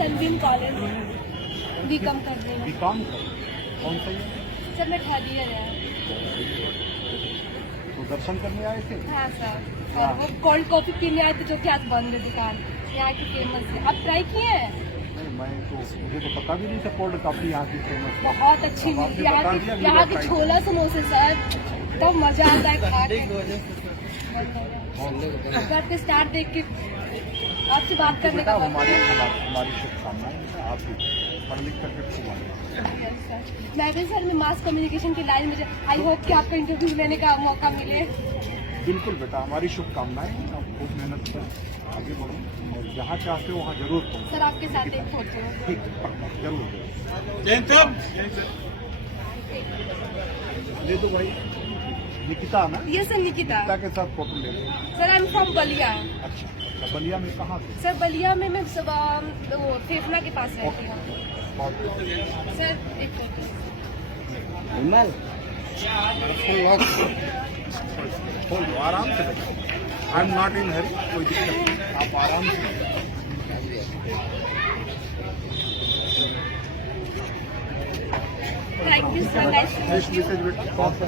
Sunbeam college BCom कर रही हूँ। बीकॉम कौन सा है? सर मैं थर्ड ईयर है। तो दर्शन करने आए थे? हाँ सर, और वो कोल्ड कॉफी पीने आए थे जो कि आज बंद है दुकान, यहाँ की फेमस है। आप ट्राई किए हैं? नहीं, मुझे तो पता भी नहीं था कोल्ड कॉफी यहाँ की फेमस है। बहुत अच्छी मिलती है यहाँ की छोला समोसे सर, तब मजा आता है खा के। घर पे स्टार देख के आपसे बात करने का हमारी शुभकामनाएं, आप भी पढ़ लिख करके खूब आए। मैं भी सर मैं मास कम्युनिकेशन की लाइन में, आई होप कि आपको इंटरव्यू लेने का मौका मिले। बिल्कुल बेटा, हमारी शुभकामनाएं, आप खूब मेहनत कर आगे बढ़ो और जहाँ चाहते हो वहाँ जरूर पहुँचो। सर आपके साथ एक फोटो। ठीक है, पक्का जरूर ले दो भाई। निकिता ना? ये सर निकिता के साथ फोटो ले लो। Sir I am from Ballia. अच्छा, बलिया में कहाँ से? सर बलिया में मैं सब वो फेफना के पास रहती हूँ। सर एक फोटो। आराम से बैठो, आई एम नॉट इन हरी, कोई दिक्कत नहीं, आप आराम से। Thank you sir, nice message बेटा कौन सा?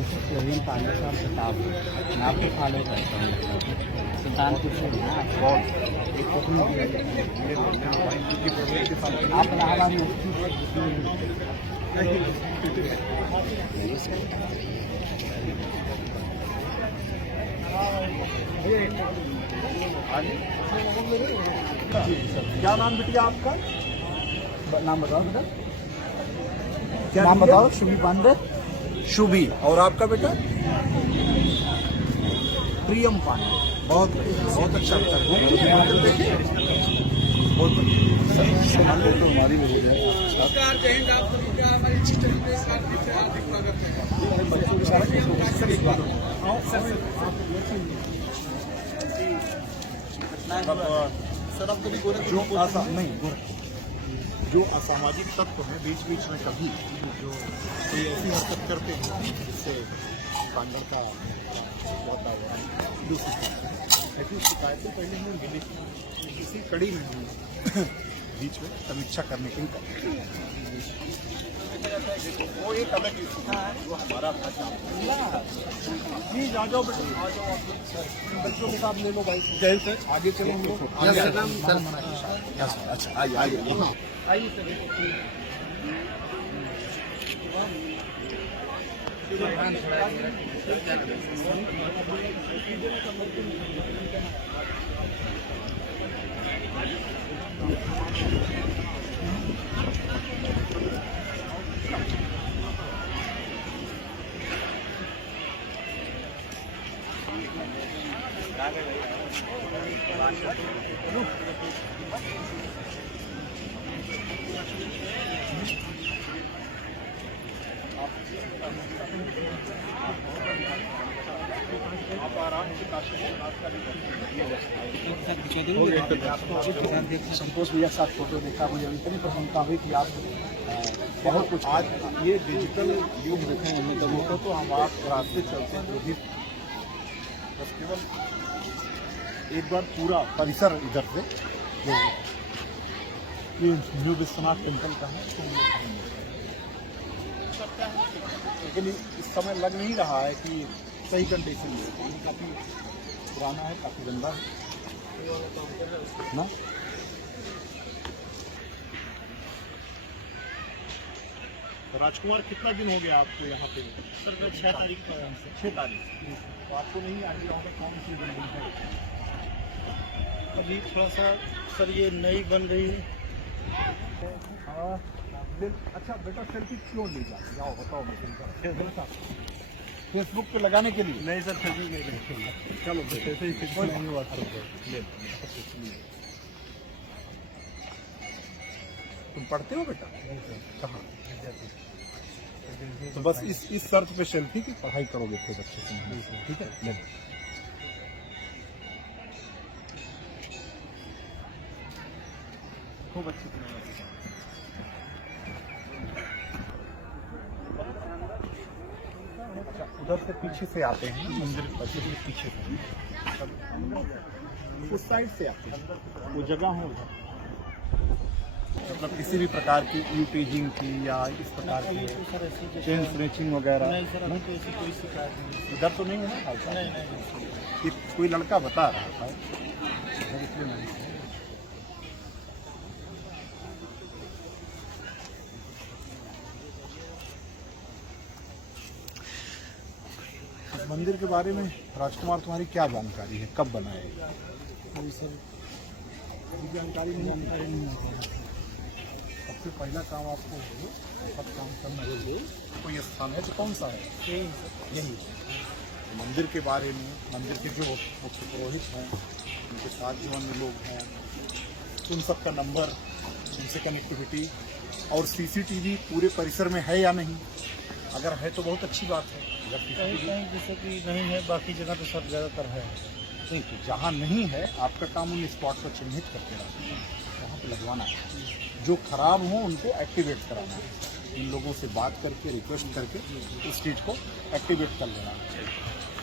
प्रवीण पांडे साहब प्रताप मैं आपको फॉलो करता हूँ सुल्तानपुर से कौन? आप इलाहाबाद क्या नाम बिटिया आपका? नाम बताओ बेटा, क्या नाम बताओ। शुभी पांडे। शुभी। और आपका बेटा? प्रियम पांडे। बहुत बहुत अच्छा बेटा, बहुत जो नहीं जो असामाजिक तत्व हैं बीच बीच में कभी जो कोई ऐसी हरकत करते हैं जिससे कांगड़ का जाता है, ऐसी शिकायतें पहले हमें मिली, इसी कड़ी में हम बीच में समीक्षा करने के लिए वो एक अलग स्थिति है जो हमारा भाषा प्लीज आ जाओ बेटा, आ जाओ आप बच्चों के साथ ले लो भाई। जय सर, आगे चलो हम लोग। अच्छा आइए आइए आइए सर। आप आराम से काशी विश्वनाथ का भी संतोष भैया साथ फोटो देखा, मुझे इतनी प्रसन्नता हुई कि आप बहुत कुछ आज ये डिजिटल युग देखें फोटो तो हम आप रास्ते चलते हैं जो भी बस केवल एक बार पूरा परिसर इधर से जो ये न्यू विश्वनाथ टेम्पल का है, लेकिन इस समय लग नहीं रहा है कि सही कंडीशन में, काफ़ी पुराना है, काफ़ी गंदा है ना। राजकुमार कितना दिन हो गया आपको यहाँ पे? सर 6 तारीख का। 6 तारीख तो आपको नहीं आइडिया होगा कौन सी बिल्डिंग है? अभी थोड़ा सा सर ये नई बन रही है। अच्छा बेटा, सेल्फी क्यों ले जाओ बताओ मुझे। फेसबुक पे लगाने के लिए? नहीं सर, फेसबुक नहीं। चलो ऐसे ही तुम पढ़ते हो बेटा? कहाँ? तो बस इस शर्त पे सेल्फी की पढ़ाई करोगे खुद अच्छे से, ठीक है? ले खूब अच्छी तरह। अच्छा, उधर से पीछे से आते हैं मंदिर पीछे से, उस साइड से आते हैं, वो जगह है उधर। मतलब किसी भी प्रकार की यूटीजिंग की या इस प्रकार की सर ऐसी चेन स्नैचिंग वगैरह नहीं सर, अभी तो ऐसी कोई शिकायत नहीं। इधर तो नहीं है ना? नहीं नहीं कि कोई लड़का बता रहा था इधर इसलिए नहीं। इस मंदिर के बारे में राजकुमार तुम्हारी क्या जानकारी है, कब बनाया? अभी सर जानकारी नहीं है। नहीं है। सबसे पहला काम आपको सब काम करना है। कोई स्थान है तो कौन सा है? यही मंदिर के बारे में, मंदिर के जो मुख्य पुरोहित हैं, उनके साथ जो अन्य लोग हैं, उन सब का नंबर, उनसे कनेक्टिविटी और सीसीटीवी पूरे परिसर में है या नहीं। अगर है तो बहुत अच्छी बात है। अगर कहीं CCTV कहीं जैसे कि नहीं है, बाकी जगह तो सब ज़्यादातर है। नहीं तो जहाँ नहीं है आपका काम उन स्पॉट पर चिन्हित करके रखना है, वहाँ पर लगवाना है। जो खराब हो उनको एक्टिवेट कराना है। इन लोगों से बात करके रिक्वेस्ट करके उस चीज़ को एक्टिवेट कर लेना है।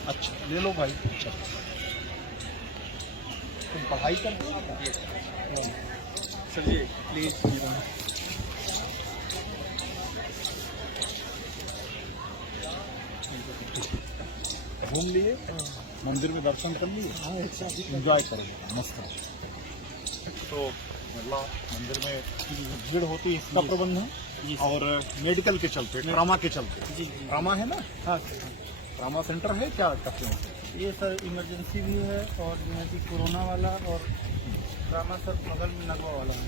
अच्छा ले लो भाई। अच्छा तुम पढ़ाई करते हो? चलिए प्लीज घूम लिए, मंदिर में दर्शन कर लिए, एंजॉय करेंगे मस्त। तो मतलब मंदिर में भीड़ होती है, इसका प्रबंध है और मेडिकल के चलते, ट्रामा के चलते। ट्रामा है ना? हाँ ट्रामा सेंटर है क्या करते हैं? ये सर इमरजेंसी भी है और जो है कि कोरोना वाला और ड्रामा सर बगल में नगवा वाला है।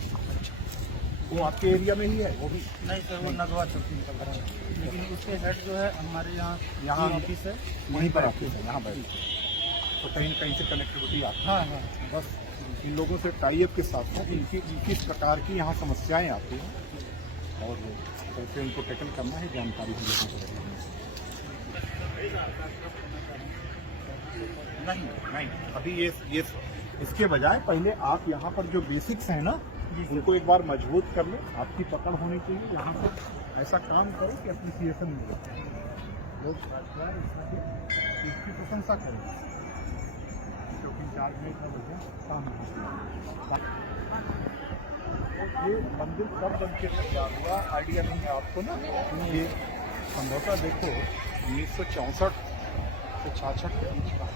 वो आपके एरिया में ही है? वो भी नहीं सर, वो नगवा चौकी का बड़ा है, लेकिन उसके हेड जो है हमारे यहाँ ऑफिस है, वहीं पर आते हैं, यहाँ बैठ तो कहीं न कहीं से कनेक्टिविटी आती है। हाँ हाँ बस इन लोगों से टाइप के साथ साथ इनकी किस प्रकार की यहाँ समस्याएं आती हैं और कैसे उनको टैकल करना है, जानकारी हम लोगों को देनी है। नहीं अभी ये इसके बजाय पहले आप यहाँ पर जो बेसिक्स हैं ना, उनको एक बार मजबूत कर ले। आपकी पकड़ होनी चाहिए। यहाँ पर ऐसा काम करो कि एप्रिसिएशन मिले, लोग इसकी प्रशंसा करें, क्योंकि 4 मिनट में मुझे काम ये मंदिर कब बन के तैयार हुआ आइडिया नहीं है आपको ना? ये संभवतः देखो 1964 से 66 के बीच का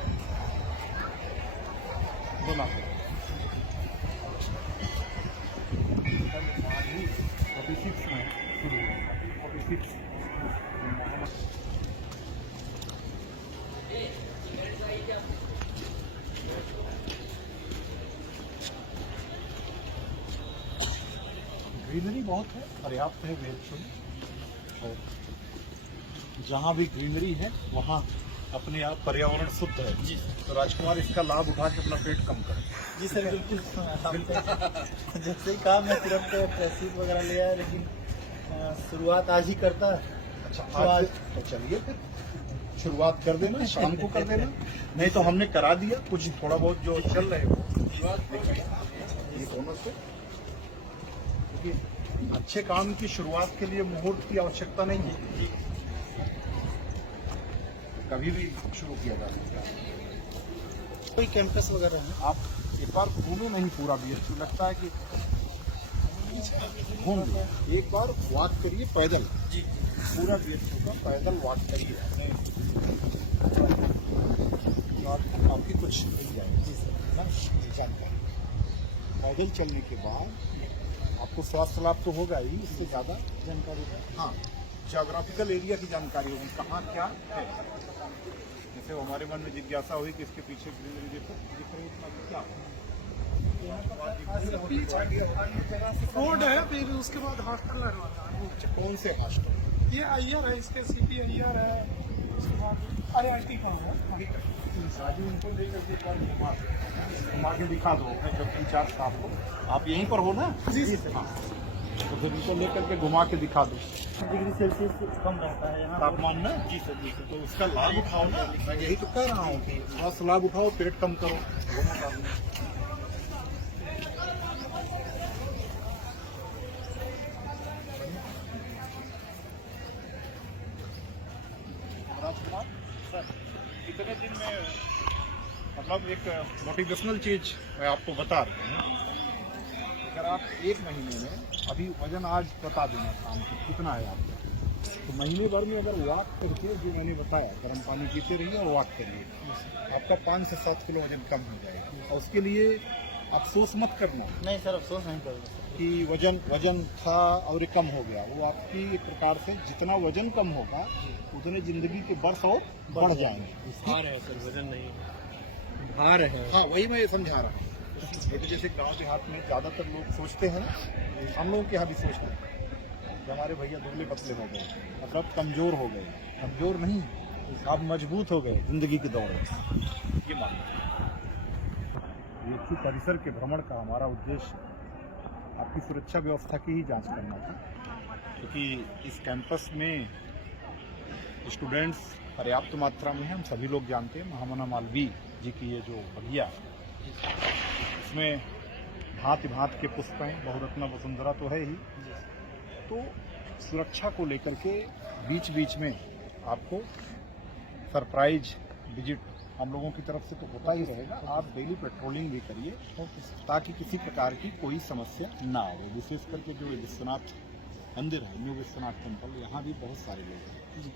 बना। ग्रीनरी बहुत है, पर्याप्त है वेद। और जहाँ भी ग्रीनरी है वहाँ अपने आप पर्यावरण शुद्ध है जी। तो राजकुमार इसका लाभ उठा के अपना पेट कम करें। जी सर बिल्कुल। जैसे ही काम है तुरंत प्रेसिस वगैरह ले आया, लेकिन शुरुआत आज ही करता है। अच्छा आज तो चलिए फिर शुरुआत कर देना, शाम को कर देना। नहीं तो हमने करा दिया कुछ थोड़ा बहुत जो चल रहे हो ये दोनों से, क्योंकि अच्छे काम की शुरुआत के लिए मुहूर्त की आवश्यकता नहीं है, कभी भी शुरू किया जा सकता है। कोई कैंपस वगैरह है? आप एक बार घूमो, नहीं पूरा BHU लगता है कि घूम लो, एक बार वॉक करिए पैदल जी, पूरा BHU का पैदल वॉक करिए तो आपको काफी कुछ मिल जाएगा जी सर ना जानकारी। पैदल चलने के बाद आपको स्वास्थ्य लाभ तो होगा ही, इससे ज़्यादा जानकारी। हाँ ज्योग्राफिकल एरिया की जानकारी होगी, कहाँ क्या है। जैसे हमारे मन में जिज्ञासा हुई कि इसके पीछे ग्रीनरी देखो दिख रही है क्या रोड है, फिर उसके बाद हॉस्टल लगवाना है। कौन से हॉस्टल? ये IR है, इसके CP IR है, उसके बाद IIT का है। राजू उनको लेकर के एक बार घुमा के दिखा दो जो 3-4 स्टाफ को। आप यहीं पर हो ना? जी हाँ तो फिर इनको लेकर के घुमा के दिखा दो। डिग्री सेल्सियस कम रहता है यहाँ तापमान ना जी सर जी सर, तो उसका लाभ उठाओ ना। मैं यही तो कह रहा हूँ कि स्वास्थ्य लाभ उठाओ, पेट कम करो, घूमो टहलो। कितने दिन में मतलब एक मोटिवेशनल चीज मैं आपको बता रहा हूँ। अगर आप एक महीने में अभी वजन आज बता देना शाम को कितना है आपका, तो महीने भर में अगर वॉक करके जो मैंने बताया गर्म पानी पीते रहिए और वॉक करिए, आपका 5 से 7 किलो वजन कम हो जाएगा। और उसके लिए अफसोस मत करना नहीं सर, अफसोस नहीं करूँगा कि वजन था और ये कम हो गया। वो आपकी एक प्रकार से जितना वजन कम होगा उतने जिंदगी के वर्ष और बढ़ जाएंगे। भार है सर, वजन नहीं भार है। हाँ, वही मैं ये समझा रहा हूँ। तो जैसे गांव देहात में ज़्यादातर लोग सोचते हैं, हम लोगों के यहाँ भी सोचते हैं कि हमारे भैया दुबले पतले हो गए, मतलब कमज़ोर हो गए। कमज़ोर नहीं, आप मजबूत हो गए जिंदगी के दौर में। ये मानना ये परिसर के भ्रमण का हमारा उद्देश्य आपकी सुरक्षा व्यवस्था की ही जांच करना था, क्योंकि इस कैंपस में स्टूडेंट्स पर्याप्त मात्रा में हैं। हम सभी लोग जानते हैं महामना मालवीय जी की ये जो बगिया, इसमें भांति भांति के पुष्प हैं, बहुरत्ना वसुंधरा तो है ही। तो सुरक्षा को लेकर के बीच बीच में आपको सरप्राइज विजिट हम लोगों की तरफ से तो होता ही रहेगा। आप डेली पेट्रोलिंग भी करिए ताकि किसी प्रकार की कोई समस्या ना आए। विशेष करके जो विश्वनाथ मंदिर है, न्यू विश्वनाथ टेम्पल, यहाँ भी बहुत सारे लोग हैं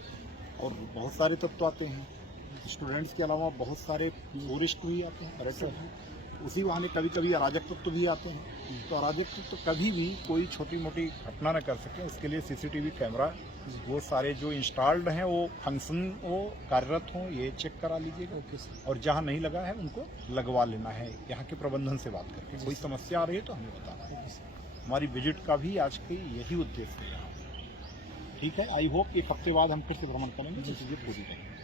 और बहुत सारे तत्व आते हैं। स्टूडेंट्स के अलावा बहुत सारे टूरिस्ट भी आते हैं, पर्यटक भी। उसी बहाने कभी कभी अराजक तत्व भी आते हैं। तो अराजक तत्व कभी भी कोई छोटी मोटी घटना न कर सके, उसके लिए सीसीटीवी कैमरा वो सारे जो इंस्टॉल्ड हैं वो फंक्शन वो कार्यरत हों, ये चेक करा लीजिएगा। और जहाँ नहीं लगा है उनको लगवा लेना है यहाँ के प्रबंधन से बात करके। कोई समस्या आ रही है तो हमें बताना है। हमारी विजिट का भी आज के यही उद्देश्य है। ठीक है, आई होप एक हफ्ते बाद हम फिर से भ्रमण करेंगे, तो चीज़ें पूरी करेंगे।